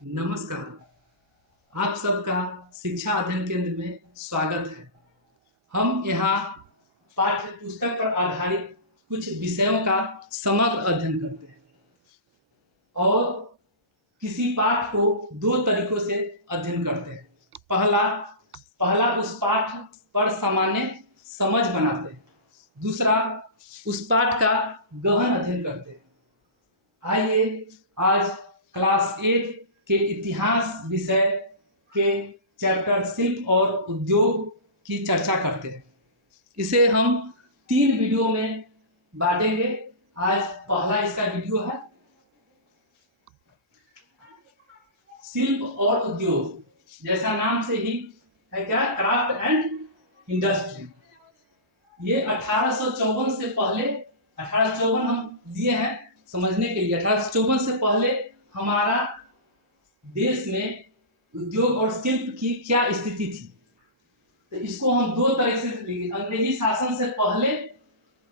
नमस्कार। आप सबका शिक्षा अध्ययन केंद्र में स्वागत है। हम यहाँ पाठ्य पुस्तक पर आधारित कुछ विषयों का समग्र अध्ययन करते हैं और किसी पाठ को दो तरीकों से अध्ययन करते हैं। पहला उस पाठ पर सामान्य समझ बनाते हैं, दूसरा उस पाठ का गहन अध्ययन करते हैं। आइए आज क्लास 8 के इतिहास विषय के चैप्टर शिल्प और उद्योग की चर्चा करते हैं। इसे हम 3 वीडियो में बांटेंगे। आज पहला इसका वीडियो है शिल्प और उद्योग, जैसा नाम से ही है क्या, क्राफ्ट एंड इंडस्ट्री। ये 1854 से पहले, 1854 हम लिए हैं समझने के लिए। 1854 से पहले हमारा देश में उद्योग और शिल्प की क्या स्थिति थी, तो इसको हम दो तरह से लेंगे, अंग्रेजी शासन से पहले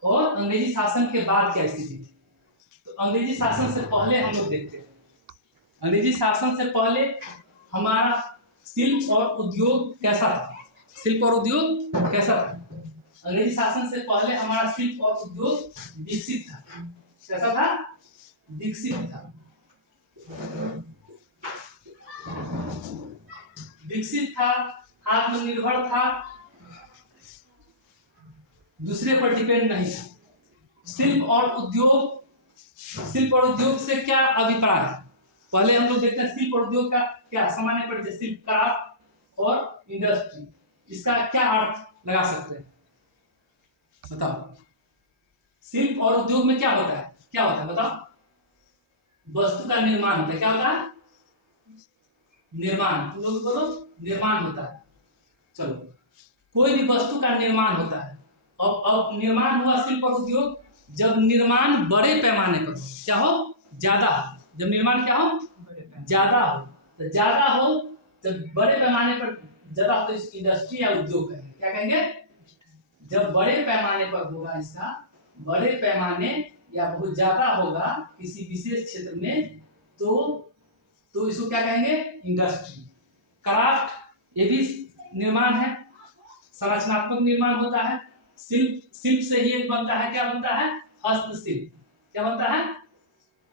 और अंग्रेजी शासन के बाद क्या स्थिति थी। तो अंग्रेजी शासन से पहले हम लोग देखते हैं। अंग्रेजी शासन से पहले हमारा शिल्प और उद्योग कैसा था। शिल्प और उद्योग कैसा था? अंग्रेजी शासन से पहले हमारा शिल्प और उद्योग विकसित था। कैसा था? विकसित था। विकसित था, आत्मनिर्भर था, दूसरे पर डिपेंड नहीं था। शिल्प और उद्योग से क्या अभिप्राय है? पहले हम लोग देखते हैं शिल्प और उद्योग का क्या सामान्य परिचय। शिल्प, क्राफ्ट और इंडस्ट्री, इसका क्या अर्थ लगा सकते हैं, बताओ। शिल्प और उद्योग में क्या होता है? क्या होता है बताओ? वस्तु का निर्माण होता है। क्या होता है? निर्माण। तुम लोग बोलो, निर्माण होता है। चलो, कोई भी वस्तु का निर्माण होता है। अब निर्माण हुआ शिल्प और उद्योग जब निर्माण बड़े पैमाने पर हो। क्या हो? ज्यादा हो। जब निर्माण क्या हो? ज्यादा हो। तो ज्यादा हो जब बड़े पैमाने पर ज्यादा हो तो इस इंडस्ट्री या उद्योग कहेंगे। क्या कहेंगे? जब बड़े पैमाने पर होगा, इसका बड़े पैमाने या बहुत ज्यादा होगा किसी विशेष क्षेत्र में, तो इसको क्या कहेंगे? इंडस्ट्री। क्राफ्ट, ये भी निर्माण है, संरचनात्मक निर्माण होता है। शिल्प से ही एक बनता है। क्या बनता है? हस्तशिल्प। क्या बनता है?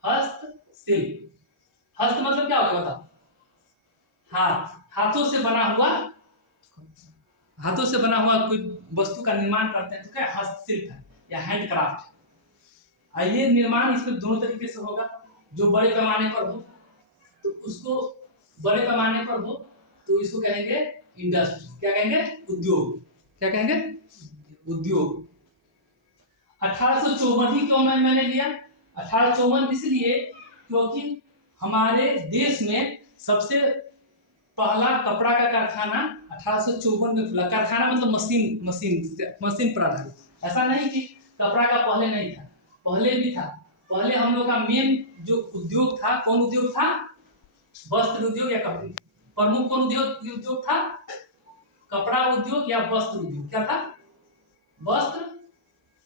हस्तशिल्प। हस्त मतलब क्या होगा बताओ? हाथ। हाथों से बना हुआ कोई वस्तु का निर्माण करते हैं तो क्या हस्तशिल्प है या हैंडक्राफ्ट है। ये निर्माण इसमें दोनों तरीके से होगा। जो बड़े पैमाने पर हो तो उसको तो इसको कहेंगे इंडस्ट्री। क्या कहेंगे? उद्योग। क्या कहेंगे? उद्योग। 1854 ही क्यों मैंने लिया? 1854 इसलिए क्योंकि हमारे देश में सबसे पहला कपड़ा का कारखाना 1854 में खुला। कारखाना मतलब मशीन पर आधारित। ऐसा नहीं कि कपड़ा का पहले नहीं था, पहले भी था। पहले हम लोग का मेन जो उद्योग था, कौन उद्योग था? वस्त्र उद्योग या कपड़े। प्रमुख कौन उद्योग था? कपड़ा उद्योग या वस्त्र उद्योग। क्या था? वस्त्र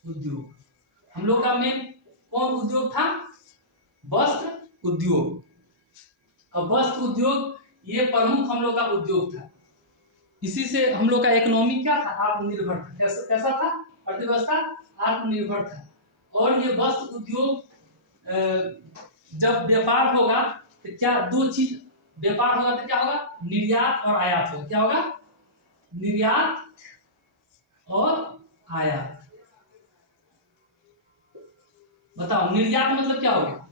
उद्योग। हम लोग का मेन कौन उद्योग था? वस्त्र उद्योग। अब वस्त्र उद्योग ये प्रमुख हम लोग का उद्योग था। इसी से हम लोग का इकोनॉमी क्या था? आत्मनिर्भर था। कैसा था? अर्थव्यवस्था आत्मनिर्भर था। और ये वस्त्र उद्योग जब व्यापार होगा तो क्या दो चीज व्यापार होगा तो क्या होगा? निर्यात और आयात होगा। क्या होगा? निर्यात और आयात। बताओ, निर्यात मतलब क्या हो गया?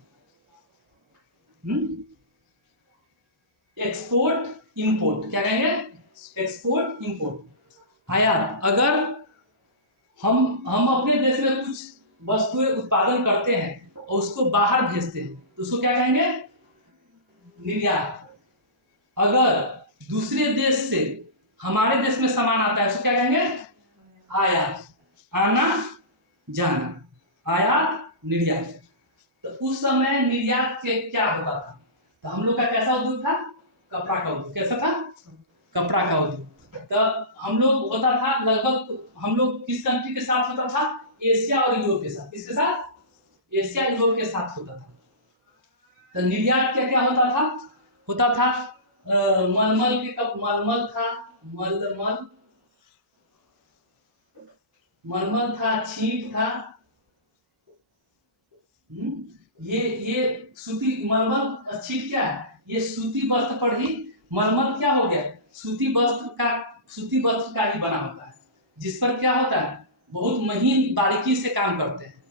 Export import. क्या कहेंगे? Export import. आयात, अगर हम अपने देश में कुछ वस्तुएं उत्पादन करते हैं और उसको बाहर भेजते हैं तो उसको क्या कहेंगे? निर्यात। अगर दूसरे देश से हमारे देश में सामान आता है उसको क्या कहेंगे? आयात। आना जाना, आयात निर्यात। तो उस समय निर्यात के क्या होता था? तो हम लोग का कैसा उद्योग था? कपड़ा का उद्योग। कैसा था? कपड़ा का उद्योग। तो हम लोग होता था लगभग, हम लोग किस कंट्री के साथ होता था? एशिया और यूरोप के साथ। किसके साथ? एशिया यूरोप के साथ होता था। तो निर्यात क्या क्या होता था? होता था मलमल के कप, मलमल था, मलमल, मलमल था, छीट था। ये सूती मलमल छीट क्या है, ये सूती वस्त्र पर ही, मलमल क्या हो गया, सूती वस्त्र का, सूती वस्त्र का ही बना होता है, जिस पर क्या होता है, बहुत महीन बारीकी से काम करते हैं।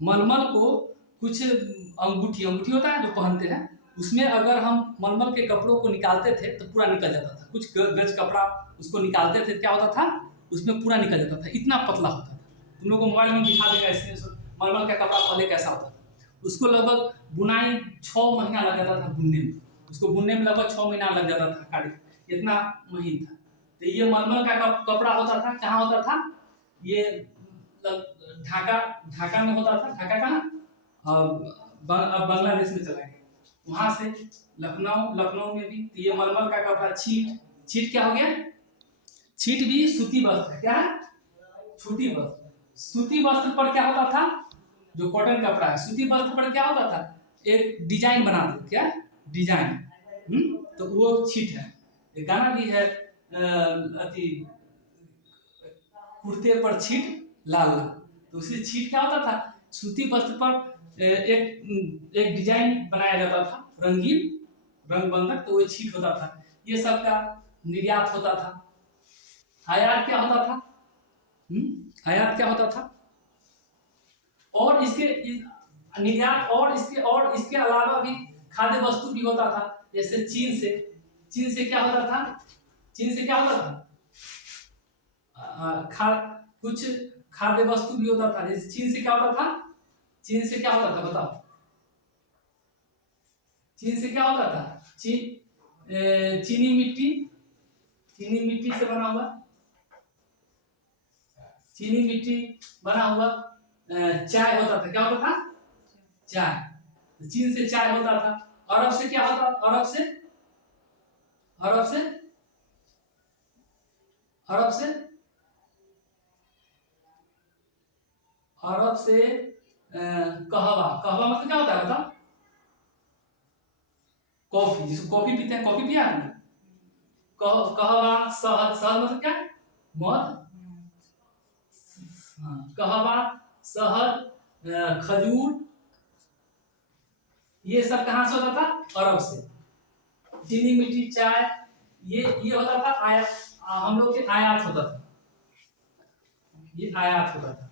मलमल को कुछ अंगूठी, अंगूठी होता है जो पहनते हैं, उसमें अगर हम मलमल के कपड़ों को निकालते थे तो पूरा निकल जाता था। कुछ गज कपड़ा उसको निकालते थे, क्या होता था, उसमें पूरा निकल जाता था, इतना पतला होता था। तुम लोग को मोबाइल में दिखा देगा इसमें मलमल का कपड़ा पहले कैसा होता था। उसको लगभग बुनाई 6 महीना लग जाता था बुनने में, उसको बुनने में लगभग 6 महीना लग जाता था खाली, इतना महीन था। तो ये मलमल का कपड़ा होता था, कहाँ होता था, ये ढाका, ढाका में होता था। ढाका कहाँ, अब बांग्लादेश में चला गया, वहां से लखनऊ, लखनऊ में भी। तो ये मलमल का कपड़ा, छीट, छीट क्या हो गया, छीट भी सूती वस्त्र है, क्या है, सूती वस्त्र। सूती वस्त्र पर क्या होता था, जो कॉटन कपड़ा है, सूती वस्त्र पर क्या होता था, एक डिजाइन बनाते, क्या डिजाइन, तो वो छीट है। एक गाना भी है अति कुर्ते पर छीट लाल लाल, तो उसी छीट क्या होता था, सूती वस्त्र पर एक डिजाइन बनाया जाता था, रंगीन, रंग बंधक, तो वो छीट होता था। ये सब का निर्यात होता था। आयात क्या होता था, आयात क्या होता था, और इसके निर्यात, और इसके अलावा भी खाद्य वस्तु भी होता था, जैसे चीन से, चीन से क्या होता था, चीन से क्या होता था, कुछ खाद्य वस्तु भी होता था। जैसे चीन से क्या होता था, चीन से क्या होता था बताओ, चीन से क्या होता था, चीनी मिट्टी, चीनी मिट्टी से बना हुआ, चीनी मिट्टी बना हुआ चाय होता था, क्या होता था, चाय। चीन से चाय होता था। अरब से क्या होता, अरब से, अरब से, अरब से, अरब से कहवा, कहवा मतलब क्या होता है बताओ, कॉफी, जिसको कॉफी पीते हैं, कॉफी पिया है, कहवा, शहद, शहद मतलब क्या, मध, कहवा, शहद, खजूर, ये सब कहां से होता था, अरब से। चीनी मिट्टी, चाय, ये होता था आयात, हम लोग के आयात होता था, ये आयात होता था,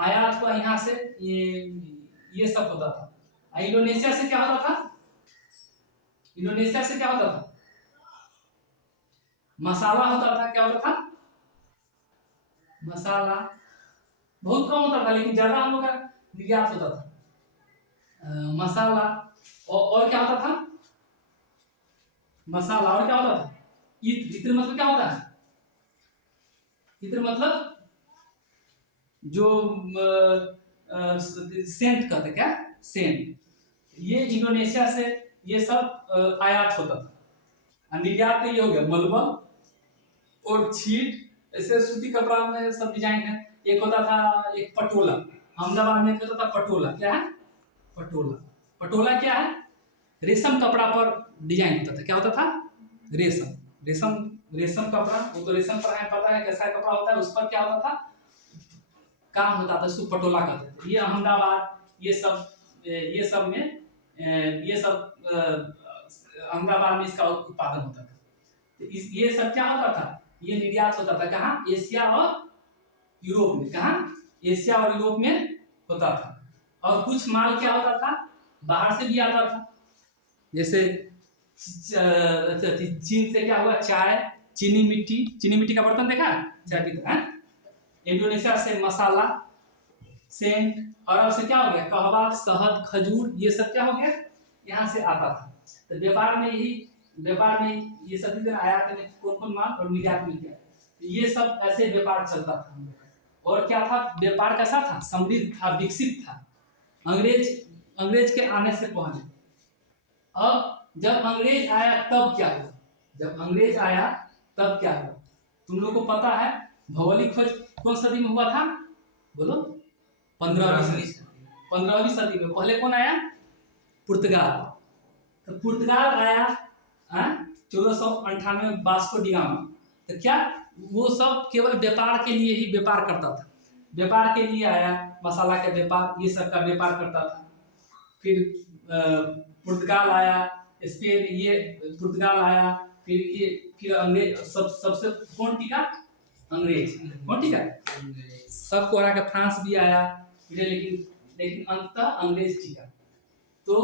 आयात हुआ यहाँ से, ये सब होता था। इंडोनेशिया से क्या होता था, इंडोनेशिया से क्या होता था, मसाला होता था, क्या होता था, मसाला, बहुत कम होता था लेकिन ज्यादा हम लोग का निर्यात होता था। मसाला, और क्या होता था, मसाला, और क्या होता था, इत्र, इत्र मतलब क्या होता है, इत्र मतलब जो सेंट कहते, क्या सेंट, ये इंडोनेशिया से ये सब आयात होता था। निर्यात तो ये हो गया मलमल और छीट, ऐसे सूती कपड़ा में सब डिजाइन है। एक होता था, एक पटोला, अहमदाबाद में होता था पटोला, क्या है, पटोला, पटोला क्या है, रेशम कपड़ा पर डिजाइन होता था, क्या होता था, रेशम, रेशम, रेशम कपड़ा, वो तो रेशम पर है, पता है कैसा कपड़ा होता है, उस पर क्या होता था, काम होता था, उसको पटोला कहते थे। ये अहमदाबाद, ये सब में, ये सब अहमदाबाद में इसका उत्पादन होता था। तो ये सब क्या होता था, ये निर्यात होता था, कहाँ, एशिया और यूरोप में, कहाँ, एशिया और यूरोप में होता था। और कुछ माल क्या होता था, बाहर से भी आता था, जैसे चीन से क्या हुआ, चाय, चीनी मिट्टी, चीनी मिट्टी का बर्तन देखा है, चाय पीते हैं। इंडोनेशिया से मसाला, सेंट, अरब से क्या हो गया, कहवा, शहद, खजूर, ये सब क्या हो गया, यहाँ से आता था। तो व्यापार में यही, व्यापार में ये सभी तरह आयात में कौन कौन माल और निर्यात में क्या, ये सब ऐसे व्यापार चलता था हम लोग का। और क्या था, व्यापार कैसा था, समृद्ध था, विकसित था। अंग्रेज के आने से पहले। अब जब अंग्रेज आया तब क्या हुआ, जब अंग्रेज आया तब क्या हुआ, तुम लोग को पता है भौगोलिक खोज कौन सदी में हुआ था, बोलो, 15वीं सदी में। पहले कौन आया, पुर्तगाल। तो पुर्तगाल आया 1498 में वास्को डी गामा। तो क्या वो सब केवल व्यापार के लिए ही व्यापार करता था, व्यापार के लिए आया, मसाला का व्यापार, ये सब का व्यापार करता था। फिर पुर्तगाल आया, स्पेन, ये पुर्तगाल आया, फिर अंग्रेज, सबसे कौन टीका? अंग्रेज। कौन टीका? सबको हरा के फ्रांस भी आया, लेकिन अंततः अंग्रेज टीका। तो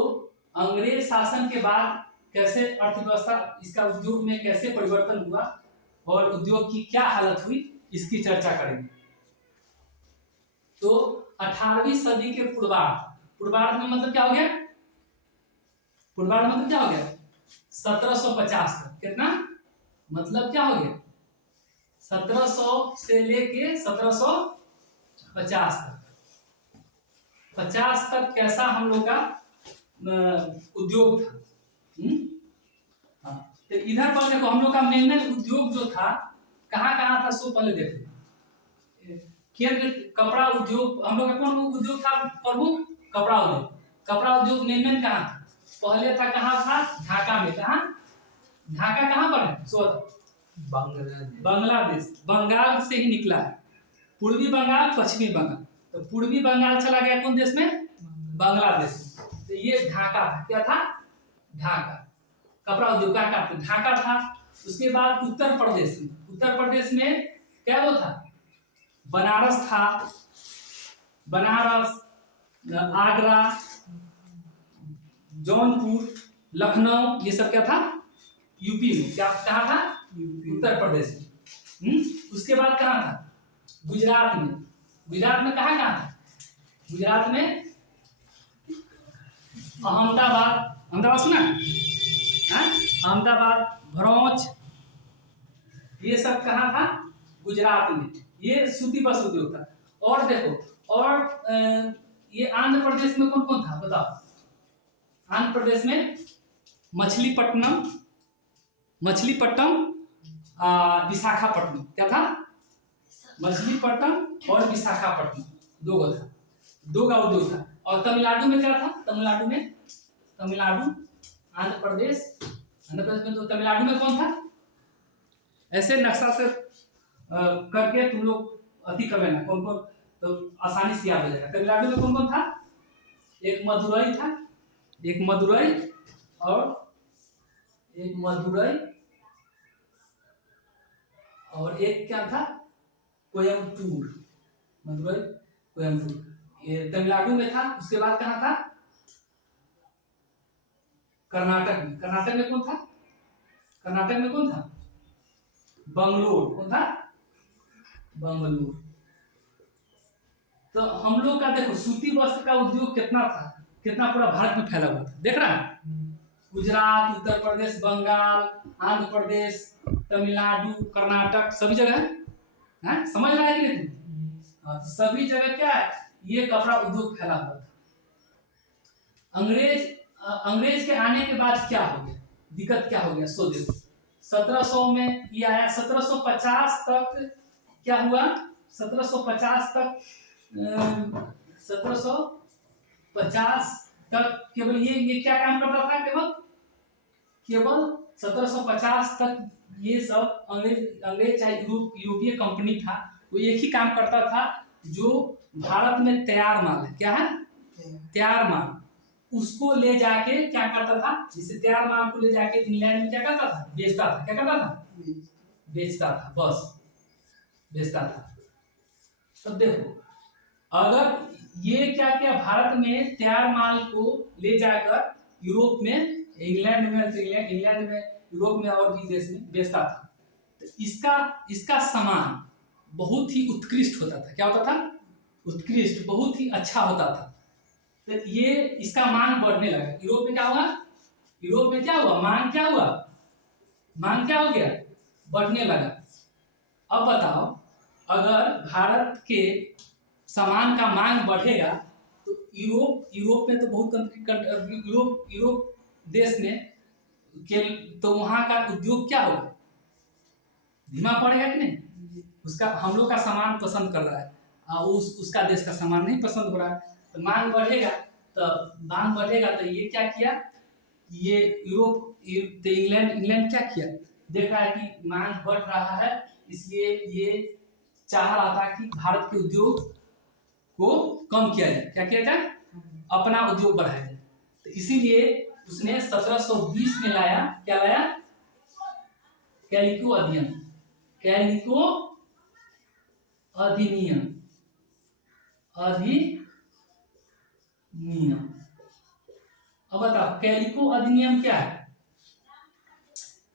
अंग्रेज शासन के बाद कैसे अर्थव्यवस्था, इसका उद्योग में कैसे परिवर्तन हुआ और उद्योग की क्या हालत हुई, इसकी चर्चा करेंगे। तो 18वीं सदी के पूर्वार्ध में मतलब क्या हो गया? पूर्वार्ध मतलब क्या हो गया? 1750 तक। कितना मतलब क्या हो गया? 1700 से लेके 1750 तक। 50 तक कैसा हम लोग का उद्योग था। हाँ, तो इधर पर देखो हम लोग का मेन उद्योग जो था कहाँ कहाँ था, सो पहले देखो। कपड़ा उद्योग हम लोग का कौन उद्योग था प्रमुख? कपड़ा उद्योग। कपड़ा उद्योग मेन कहाँ था? पहले था कहाँ था? ढाका में। कहाँ? ढाका कहाँ पर है? सो बांग्लादेश। बंगाल से ही निकला है, पूर्वी बंगाल, पश्चिमी बंगाल। तो पूर्वी बंगाल चला गया कौन देश में? बांग्लादेश। तो ये ढाका था। क्या था? ढाका। कपड़ा उद्योग का ढाका था। उसके बाद उत्तर प्रदेश में क्या वो था? बनारस था, बनारस, आगरा, जौनपुर, लखनऊ, ये सब क्या था? यूपी में। क्या कहा था? उत्तर प्रदेश में। उसके बाद कहाँ था? गुजरात में। गुजरात में कहाँ था? गुजरात में अहमदाबाद सुना? अहमदाबाद, भरूच, ये सब कहाँ था? गुजरात में। ये सूती वस्त्र उद्योग था। और देखो, और ये आंध्र प्रदेश में कौन कौन था बताओ? आंध्र प्रदेश में मछलीपट्टनम, विशाखापट्टनम। क्या था? मछलीपट्टनम और विशाखापट्टनम, दो का उद्योग था। और तमिलनाडु में क्या था? तमिलनाडु, आंध्र प्रदेश में। तो तमिलनाडु में कौन था? ऐसे नक्शा से करके तुम लोग अति कर लेना, कौन कौन, तो आसानी से याद हो जाएगा। तमिलनाडु में कौन कौन था? एक मदुरई था, और एक क्या था? कोयम्बटूर। मदुरई, कोयम्बटूर, ये तमिलनाडु में था। उसके बाद कहाँ था? कर्नाटक में। कर्नाटक में कौन था? बंगलोर। कौन था? बंगलोर। तो हम लोग का देखो सूती वस्त्र का उद्योग कितना पूरा भारत में फैला हुआ था, देख रहा है? गुजरात, उत्तर प्रदेश, बंगाल, आंध्र प्रदेश, तमिलनाडु, कर्नाटक, सभी जगह है। समझ रहा है कि नहीं? तो सभी जगह क्या है? ये कपड़ा उद्योग फैला हुआ था। अंग्रेज के आने के बाद क्या हो गया? दिक्कत क्या हो गया? सो देखो 1700 में ये आया। 1750 तक क्या हुआ? 1750 तक केवल ये क्या काम करता था? केवल 1750 तक ये सब अंग्रेज चाहे यूरोपीय कंपनी था, वो एक ही काम करता था, जो भारत में तैयार माल है। क्या है? तैयार माल, उसको ले जाके क्या करता था? जिसे तैयार माल को ले जाके इंग्लैंड में क्या करता था? बेचता था। क्या करता था? बेचता था, बस बेचता था। तब देखो, अगर ये क्या किया, भारत में तैयार माल को ले जाकर यूरोप में, इंग्लैंड में, यूरोप में और भी देश में बेचता था। तो इसका सामान बहुत ही उत्कृष्ट होता था। क्या होता था? उत्कृष्ट, बहुत ही अच्छा होता था। तो ये इसका मांग बढ़ने लगा। यूरोप में क्या हुआ? मांग क्या हो गया? बढ़ने लगा। अब बताओ, अगर भारत के सामान का मांग बढ़ेगा तो यूरोप में तो बहुत यूरोप देश में तो वहां का उद्योग क्या होगा? धीमा पड़ेगा कि नहीं? उसका हम लोग का सामान पसंद कर रहा है, उसका देश का सामान नहीं पसंद हो रहा है। तो मांग बढ़ेगा तो ये क्या किया? ये तो इंग्लैंड क्या किया, देख रहा है कि मांग बढ़ रहा है, इसलिए ये चाह रहा था कि भारत के उद्योग को कम किया जाए, क्या किया जाए, अपना उद्योग बढ़ाया जाए। तो इसीलिए उसने 1720 में लाया, क्या लाया, कैलिको अधिनियम, कैलिको अधिनियम, अधिनियम। अब बताओ कैलिको अधिनियम क्या है।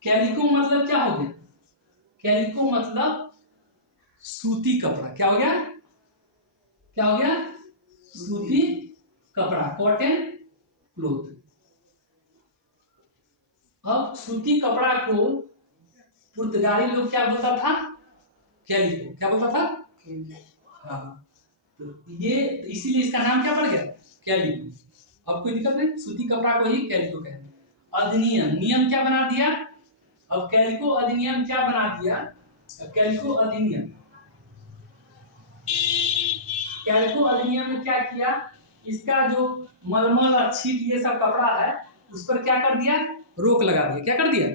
कैलिको मतलब क्या हो गया, कैलिको मतलब सूती कपड़ा, क्या हो गया, क्या हो गया, सूती कपड़ा, कॉटन क्लोथ। अब सूती कपड़ा को पुर्तगाली लोग क्या बोलता था, कैलिको, क्या बोलता था, हाँ, तो ये इसीलिए इसका नाम क्या पड़ गया, कैलिको। अब कोई दिक्कत नहीं, सूती कपड़ा को ही कैलिको कहते हैं। अधिनियम, नियम क्या बना दिया, अब कैलिको अधिनियम क्या बना दिया, कैलिको अधिनियम, कैलिको अधिनियम में क्या किया, इसका जो मलमल और छीट ये सब कपड़ा है उस पर क्या कर दिया, रोक लगा दिया, क्या कर दिया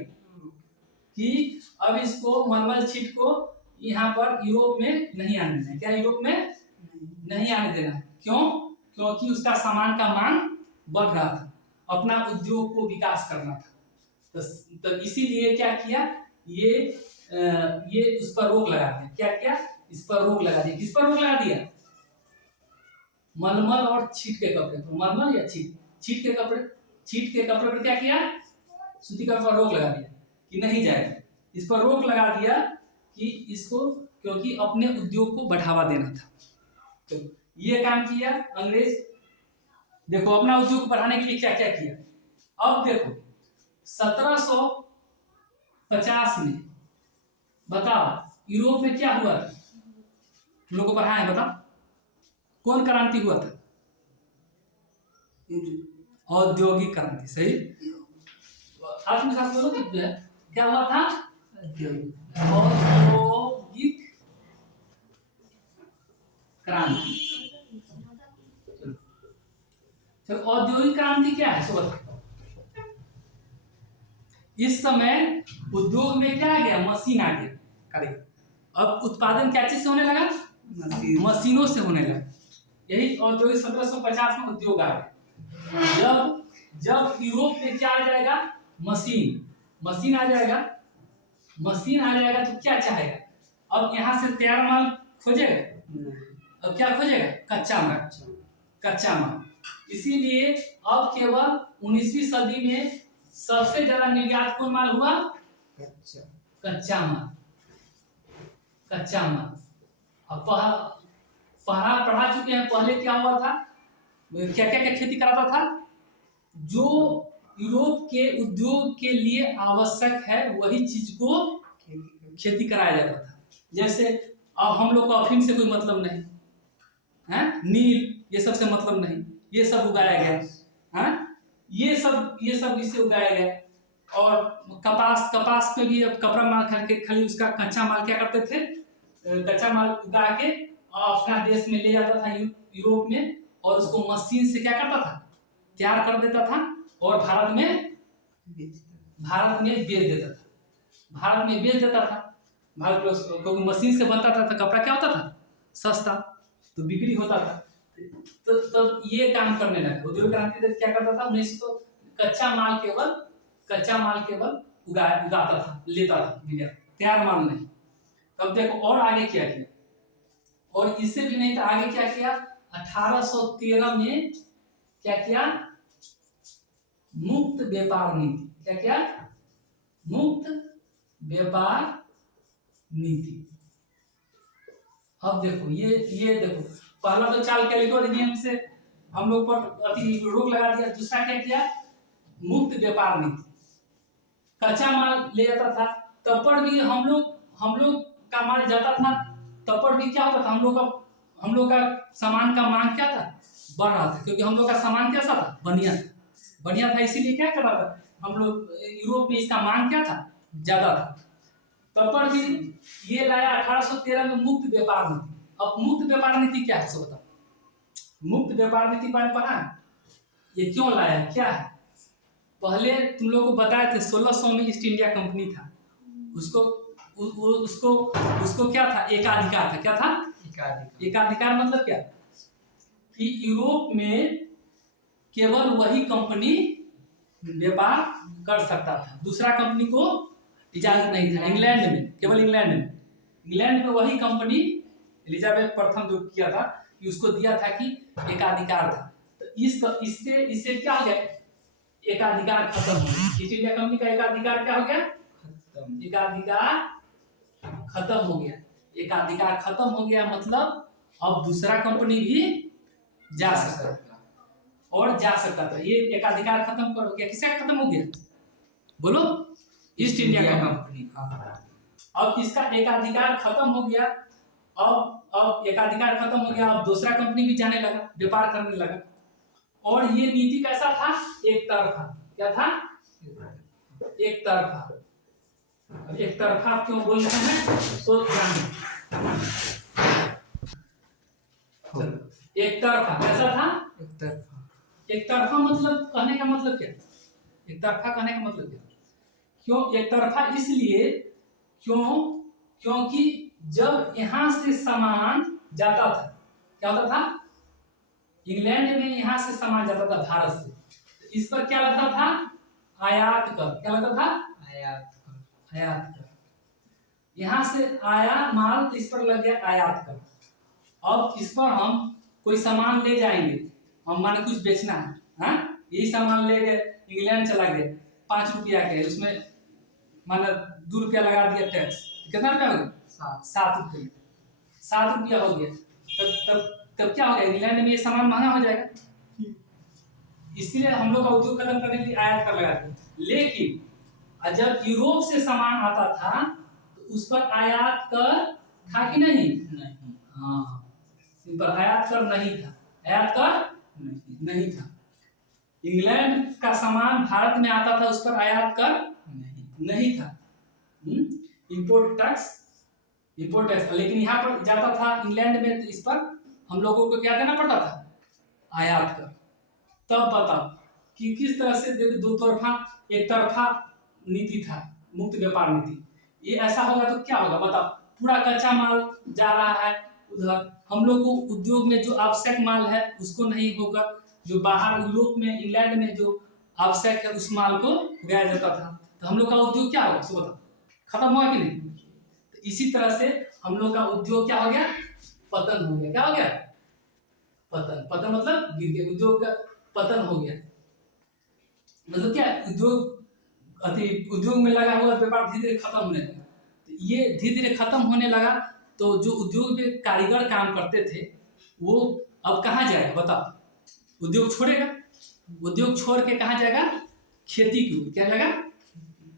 कि अब इसको मलमल छीट को यहाँ पर यूरोप में नहीं आने देना, क्या यूरोप में नहीं आने देना, क्यों, क्योंकि उसका सामान का मांग बढ़ रहा था, अपना उद्योग को विकास करना था। तो इसीलिए क्या किया, ये उस पर रोक लगा दिया, क्या किया, इस पर रोक लगा दिया, किस पर रोक लगा दिया, मलमल और छीट के कपड़े पर, मलमल या छीट के कपड़े, छीट के कपड़े पर क्या किया, सूती कपड़े पर रोक लगा दिया कि नहीं जाएगा, इस पर रोक लगा दिया कि इसको, क्योंकि अपने उद्योग को बढ़ावा देना था। तो ये काम किया अंग्रेज। देखो अपना उद्योग बढ़ाने के लिए क्या क्या किया। अब देखो 1750 में बताओ यूरोप में क्या हुआ था, तुम लोग को पढ़ा है, बताओ कौन क्रांति हुआ था, औद्योगिक क्रांति, सही, आत्मविश्वास बोलो तो क्या हुआ था, औद्योगिक क्रांति। चलो औद्योगिक क्रांति क्या है, सो बताओ। इस समय उद्योग में क्या आ गया, मशीन आ गया, करेगा। अब उत्पादन क्या चीज से होने लगा, मशीनों से होने लगा। यही औद्योगिक 1750 में उद्योग आ गया। जब यूरोप में क्या आ जाएगा, मशीन आ जाएगा, मशीन आ जाएगा तो क्या चाहेगा, अब यहाँ से तैयार माल खोजेगा, अब क्या खोजेगा, कच्चा माल। इसीलिए अब केवल 19वीं सदी में सबसे ज्यादा निर्यात कौन माल हुआ, कच्चा माल। अब पढ़ा चुके हैं, पहले क्या हुआ था, क्या क्या खेती कराता था, जो यूरोप के उद्योग के लिए आवश्यक है वही चीज को खेती कराया जाता था। जैसे अब हम लोग को अफीम से कोई मतलब नहीं है, नील ये सब से मतलब नहीं, ये सब उगाया गया है, ये सब इससे उगाया गया। और कपास पे भी अब कपड़ा माल खाली उसका कच्चा माल क्या करते थे, कच्चा माल उगा के अपना देश में ले जाता था यूरोप में, और उसको मशीन से क्या करता था, तैयार कर देता था और भारत में बेच देता था। भारत क्योंकि मशीन से बनता था तो कपड़ा क्या होता था, सस्ता, तो बिक्री होता था। तो ये काम करने लगा। औद्योगिक क्रांति तक क्या करता था, 1900 कच्चा माल केवल उगाता था, लेता था, तैयार माल नहीं। तब देखो और आगे क्या किया, और इससे भी नहीं था, आगे क्या किया, 1813 में क्या किया, मुक्त व्यापार नीति। क्या किया, मुक्त व्यापार नीति। अब देखो ये देखो, पहला तो चाल कैलिको अधिनियम से हम लोग पर अति रोक लगा दिया। दूसरा क्या किया, मुक्त व्यापार नीति। कच्चा माल ले जाता था, तब पर भी हम लोग का माल जाता था, तब पर भी क्या होता था, हम लोग का सामान का मांग क्या था, बढ़ रहा था, क्योंकि हम लोग का सामान कैसा था, बढ़िया था। इसीलिए क्या कर रहा था, हम लोग यूरोप में इसका मांग क्या था, ज्यादा था। तब पर भी ये लाया 1813 में मुक्त व्यापार नीति। अब मुक्त व्यापार नीति क्या है, सो बताओ। मुक्त व्यापार नीति पर पढ़ा, ये क्यों लाया, क्या है, पहले तुम लोग को बताए थे 1600 में ईस्ट इंडिया कंपनी था, उसको उसको उसको क्या था, एकाधिकार था। क्या था? एकाधिकार मतलब क्या कि यूरोप में केवल वही कंपनी व्यापार कर सकता था, दूसरा कंपनी को इजाजत नहीं था। इंग्लैंड में, केवल इंग्लैंड में वही कंपनी एलिजाबेथ प्रथम जो किया था कि उसको दिया था कि एकाधिकार था। तो इससे इससे क्या हो गया, एकाधिकार खत्म हो गया। ईस्ट इंडिया कंपनी का एकाधिकार क्या हो गया, एकाधिकार खत्म हो गया। एकाधिकार खत्म हो गया मतलब अब दूसरा कंपनी भी जा सकता था और जा सकता था। ये एकाधिकार खत्म कर गया। किसका खत्म हो गया बोलो, ईस्ट इंडिया कंपनी। अब इसका एकाधिकार खत्म हो गया। अब एकाधिकार खत्म हो गया, अब दूसरा कंपनी भी जाने लगा, व्यापार करने लगा। और ये नीति कैसा था, एक तरफा। क्या था, एक तरफा। एक तरफा क्यों बोल रहे हैं, तो एक तरफा कैसा था, एक तरफा। एक तरफा मतलब कहने का मतलब क्या, एक तरफा कहने का मतलब क्या, क्यों एक तरफा, इसलिए क्योंकि जब यहां से सामान जाता था, क्या होता था, इंग्लैंड में यहां से सामान जाता था भारत से, तो इस पर क्या लगता था, आयात कर। क्या लगता था, आयात कर। आयात कर, यहां से आया माल तो इस पर लग गया आयात कर। अब इस पर हम कोई सामान ले जाएंगे, हम माने कुछ बेचना है, हाँ, यही सामान ले गए, इंग्लैंड चला गया, 5 रुपया के, उसमें माने 2 रुपया लगा दिया टैक्स, कितना रुपया हो गया, 7 रुपया। 7 रुपया हो गया, तब क्या हो गया, इंग्लैंड में ये सामान महंगा हो जाएगा। इसीलिए हम लोग का उद्योग खत्म करने के लिए आयात कर लगाते हैं। लेकिन जब यूरोप से सामान आता था तो उस पर आयात कर था कि नहीं, हाँ, इस पर आयात कर नहीं था, आयात कर नहीं था। इंग्लैंड का सामान भारत में आता था, उस पर आयात कर नहीं था, इंपोर्ट टैक्स। लेकिन यहाँ पर जाता था इंग्लैंड में, तो इस पर हम लोगों को क्या देना पड़ता था, आयात कर। तब बताओ कि किस तरह से दो तरफा, एक तरफा नीति था, मुक्त व्यापार नीति। ये ऐसा होगा तो क्या होगा बताओ, पूरा कच्चा माल जा रहा है उधर, हम लोग को उद्योग में जो आवश्यक माल है उसको नहीं होगा, जो बाहर यूरोप में, इंग्लैंड में जो आवश्यक है उस माल को उगाया जाता था, तो हम लोग का उद्योग क्या होगा, सो बताओ, खत्म हुआ कि नहीं। तो इसी तरह से हम लोग का उद्योग क्या हो गया, पतन हो गया। क्या हो गया, पतन। पतन मतलब गिर गया, उद्योग का पतन हो गया। मतलब क्या, उद्योग में लगा हुआ व्यापार धीरे धीरे खत्म होने लगा। तो ये धीरे धीरे खत्म होने लगा, तो जो उद्योग में कारीगर काम करते थे वो अब कहाँ जाएगा बताओ, उद्योग छोड़ेगा। उद्योग छोड़ के कहाँ जाएगा, खेती की ओर। क्या जाएगा,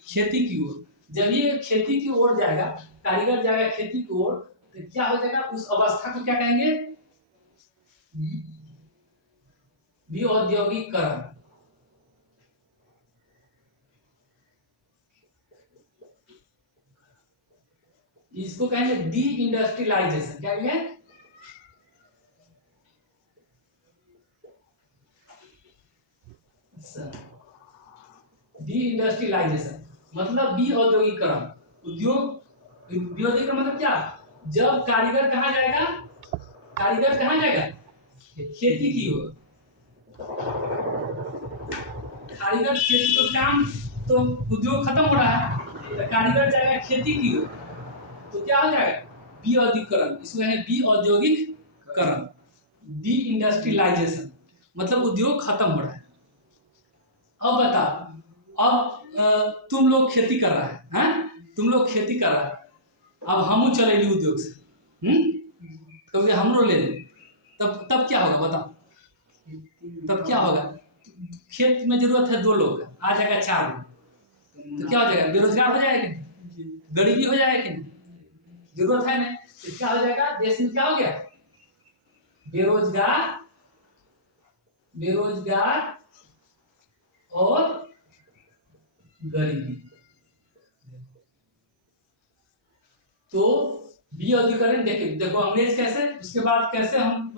खेती की ओर। जब ये खेती की ओर जाएगा, कारीगर जाएगा खेती की ओर, तो क्या हो जाएगा, उस अवस्था को क्या कहेंगे, विऔद्योगिकरण। इसको कहेंगे डी इंडस्ट्रियलाइजेशन। क्या कहेंगे, डी इंडस्ट्रियलाइजेशन मतलब विऔद्योगिकरण। विऔद्योगिकरण मतलब क्या, जब कारीगर कहाँ जाएगा, कारीगर कहाँ जाएगा, खेती की ओर। कारीगर खेती तो काम, तो उद्योग खत्म हो रहा है, तो कारीगर जाएगा खेती की ओर, तो क्या हो जाएगा, विऔद्योगिकरण। इसमें है विऔद्योगिकरण, डी इंडस्ट्रियलाइजेशन मतलब उद्योग खत्म हो रहा है। अब बताओ, अब तुम लोग खेती कर रहा है, हैं? तुम लोग खेती कर रहा है, अब हम चलेंगे उद्योग से, कभी हम लोग ले लें, तब क्या होगा बताओ, तब क्या होगा, खेत में जरूरत है 2 लोग का, आ जाएगा 4 लोग, तो क्या हो जाएगा, बेरोजगार हो जाएगा कि नहीं, गरीबी हो जाएगा कि नहीं, जरूरत है नहीं, तो क्या हो जाएगा, देश में क्या हो गया, बेरोजगार, बेरोजगार और गरीबी। तो विऔद्योगिकरण देखो अंग्रेज कैसे, उसके बाद कैसे हम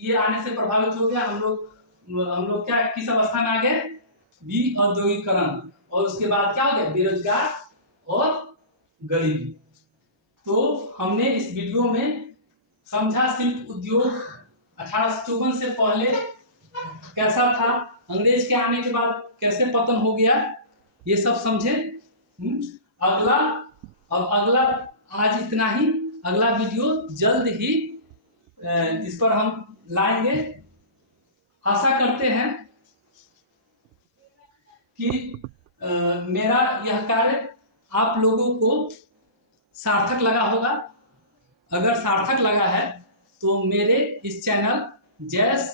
ये आने से प्रभावित हो गया, हम लोग क्या किस अवस्था में आ गए, बी औद्योगिकरण, और उसके बाद क्या हो गया बेरोजगार और गरीबी। तो हमने इस वीडियो में समझा शिल्प उद्योग 1854 से पहले कैसा था, अंग्रेज के आने के बाद कैसे पतन हो गया, ये सब समझे। अगला आज इतना ही, अगला वीडियो जल्द ही इस पर हम लाएंगे। आशा करते हैं कि मेरा यह कार्य आप लोगों को सार्थक लगा होगा। अगर सार्थक लगा है तो मेरे इस चैनल जैस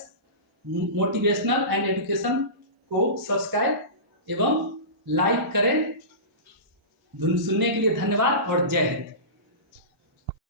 मोटिवेशनल एंड एजुकेशन को सब्सक्राइब एवं लाइक करें। सुनने के लिए धन्यवाद और जय हिंद।